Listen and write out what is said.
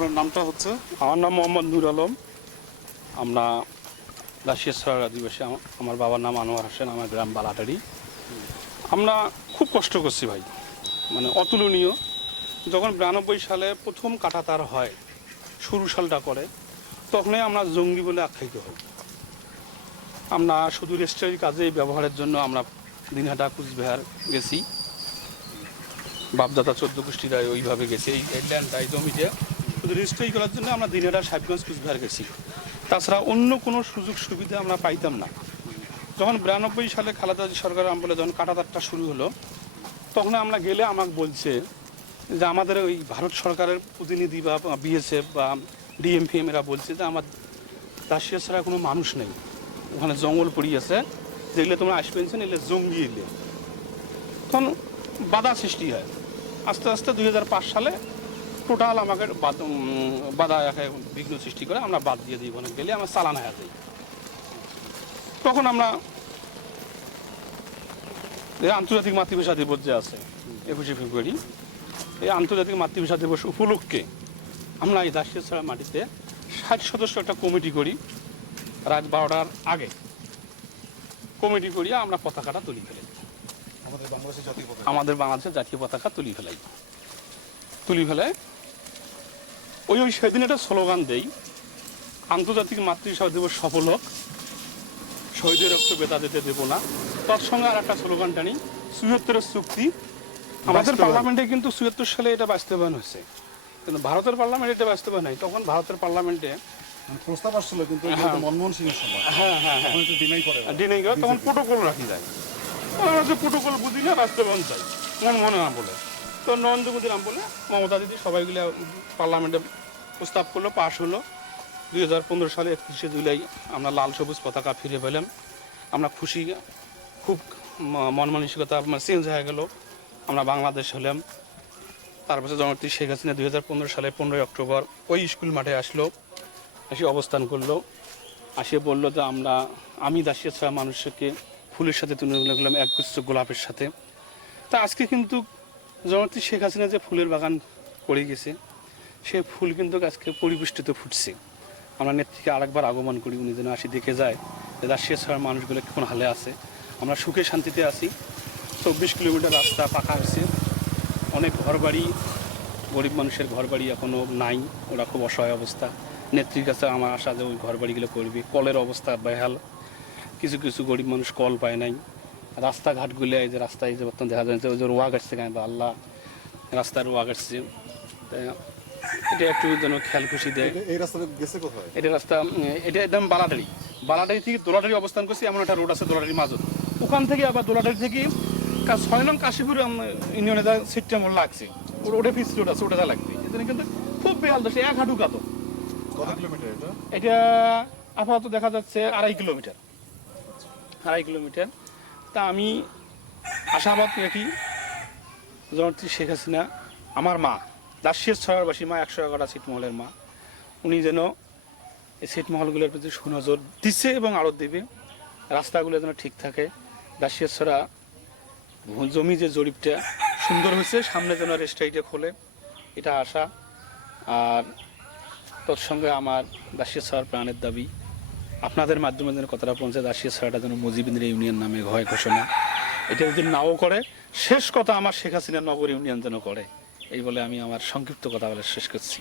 হচ্ছে? আমার নাম মোহাম্মদ নুর আলম। আমরা দাসিয়াছড়ার আদিবাসী আমার বাবার নাম আনোয়ার হোসেন, আমার গ্রাম বালাটারি। আমরা খুব কষ্ট করছি ভাই মানে অতুলনীয়। যখন বিরানব্বই সালে প্রথম কাটাতার হয়, শুরু সালটা করে, তখনই আমরা জঙ্গি বলে আখ্যায়িত হই। আমরা শুধু রেজিস্ট্রারি কাজে ব্যবহারের জন্য আমরা দিনহাটা, কুচবিহার গেছি। বাপদাদা চোদ্দ গোষ্ঠীরায় ওইভাবে গেছে, এই ল্যান্ডটা এই জমিতে রেজিস্ট্রি করার জন্য আমরা দিনেরা সাহেবগঞ্জ কুচবিহার গেছি। তাছাড়া অন্য কোনো সুযোগ সুবিধা আমরা পাইতাম না। যখন বিরানব্বই সালে খালেদা সরকার আমলে যখন কাটাতারটা শুরু হলো, তখন আমরা গেলে আমাকে বলছে যে আমাদের ওই ভারত সরকারের প্রতিনিধি বা বিএসএফ বা ডিএমপিএম এরা বলছে যে আমার দাসিয়া ছাড়া কোনো মানুষ নেই। ওখানে জঙ্গল পড়িয়েছে যেগুলো তোমরা আসবেনছেন এলে জঙ্গি এলে। তখন বাধা সৃষ্টি হয়। আস্তে আস্তে দু হাজার পাঁচ সালে টোটাল আমাকে বাধা বিঘ্ন সৃষ্টি করে আমরা বাদ দিয়ে দিই ওখানে গেলে আমরা চালান হয়ে যাই তখন আমরা এই আন্তর্জাতিক মাতৃভাষা দিবস যে আছে একুশে ফেব্রুয়ারি এই আন্তর্জাতিক মাতৃভাষা দিবস উপলক্ষে আমরা এই দাসিয়াছড়া মাটিতে ষাট সদস্য একটা কমিটি করি রাত বারোটার আগে। কমিটি করিয়া আমরা পতাকাটা তুলি ফেলি আমাদের বাংলাদেশের জাতীয় পতাকা। আমাদের বাংলাদেশের জাতীয় পতাকা তুলি ফেলাই। তুলি ফেলায় ওই ওই সেদিন একটা স্লোগান দেই আন্তর্জাতিক মাতৃভাষা দিবস সফল হোক শহীদের রক্ত বেতা দিতে দেবো না। তার সঙ্গে আর একটা স্লোগান টানি চুয়াত্তরের চুক্তি। আমাদের পার্লামেন্টে কিন্তু চুয়াত্তর সালে এটা বাস্তবায়ন হয়েছে। কিন্তু ভারতের পার্লামেন্টে এটা বাস্তবায়ন হয় তখন ভারতের পার্লামেন্টে মানে প্রস্তাব আসছিল কিন্তু হ্যাঁ। মনমোহন সিং সময় হ্যাঁ হ্যাঁ হ্যাঁ। ডিনাই করে। তখন প্রোটোকল রাখি যায়। যে প্রোটোকল বুঝি না বাস্তবায়ন চাই। মন মনে না বলে। তো নরেন্দ্র নাম বলে মমতা দিদি সবাইগুলো পার্লামেন্টে প্রস্তাব করল, পাশ হলো। দুই হাজার পনেরো সালে একত্রিশে জুলাই আমরা লাল সবুজ পতাকা ফিরে পেলাম। আমরা খুশি, খুব মন মানসিকতা চেঞ্জ হয়ে গেল। আমরা বাংলাদেশ হলাম। তারপরে জননেত্রী শেখ হাসিনা দুই হাজার পনেরো সালে পনেরোই অক্টোবর ওই স্কুল মাঠে আসলো, এসে অবস্থান করল। আসে বলল যে আমরা, আমি দাসিয়া ছাড়া মানুষকে ফুলের সাথে তুলে তুলে গেলাম একগুচ্ছ গোলাপের সাথে। তা আজকে কিন্তু জননেত্রী শেখ হাসিনা যে ফুলের বাগান করে গেছে, সে ফুল কিন্তু আজকে পরিপুষ্টিতে ফুটছে। আমরা নেত্রীকে আরেকবার আগমন করি, উনি যেন আসি দেখে যায় যে দাসিয়া ছাড়া মানুষগুলো কোন হালে আছে। আমরা সুখে শান্তিতে আছি। চব্বিশ কিলোমিটার রাস্তা পাকা হয়েছে। অনেক ঘরবাড়ি, গরিব মানুষের ঘরবাড়ি এখনও নাই, ওরা খুব অসহায় অবস্থা। নেত্রীর কাছে আমার আশা যে ওই ঘরবাড়িগুলো করবে। কলের অবস্থা বেহাল। কিছু কিছু গরিব মানুষ কল পায় নাই। রাস্তাঘাটগুলো এই যে রাস্তায় যে বর্তমান দেখা যাচ্ছে ওই যে রোয়া গাছছে কেন বা আল্লাহ রাস্তার রোয়া গাছছে এটা একটু যেন খেয়াল খুশি দেয়। এই রাস্তাটা গেছে কোথায়? এটা রাস্তা এটা একদম বালাডারি বালাডারি থেকে দোলাডারি অবস্থান করছি এমন একটা রোড আছে দোলাডারি মাজত। ওখান থেকে আবার দোলাডারি থেকে ছয় নং কাশীপুর ইউনিয়নে যা সিটটা মোড় লাগছে। ওটা পিস রোড আছে ওটা যা লাগবে। এখানে কিন্তু খুব বেহাল দশে এক হাঁটু কাতো কত কিলোমিটার এটা? এটা আপাতত দেখা যাচ্ছে আড়াই কিলোমিটার। আড়াই কিলোমিটার। তা আমি আশাবাদ রাখি জনত্রী শেখ হাসিনা, আমার মা দাসিয়ার ছড়ারবাসী মা, একশো এগারোটা ছিটমহলের মা, উনি যেন এই ছিটমহলগুলোর প্রতি সুনজর দিচ্ছে এবং আরও দেবে, রাস্তাগুলো যেন ঠিক থাকে। দাসিয়ার ছড়া জমি যে জরিপটা সুন্দর হয়েছে, সামনে যেন রেস্টাইটে খোলে, এটা আশা। আর তৎসঙ্গে আমার দাসিয়া ছড়ার প্রাণের দাবি আপনাদের মাধ্যমে যেন কথাটা পৌঁছে দাসিয়া ছাড়াটা যেন মুজিবিন্দ্র ইউনিয়ন নামে হয় ঘোষণা। এটা যদি নাও করে, শেষ কথা আমার শেখ হাসিনা নগর ইউনিয়ন যেন করে। এই বলে আমি আমার সংক্ষিপ্ত কথা বলে শেষ করছি।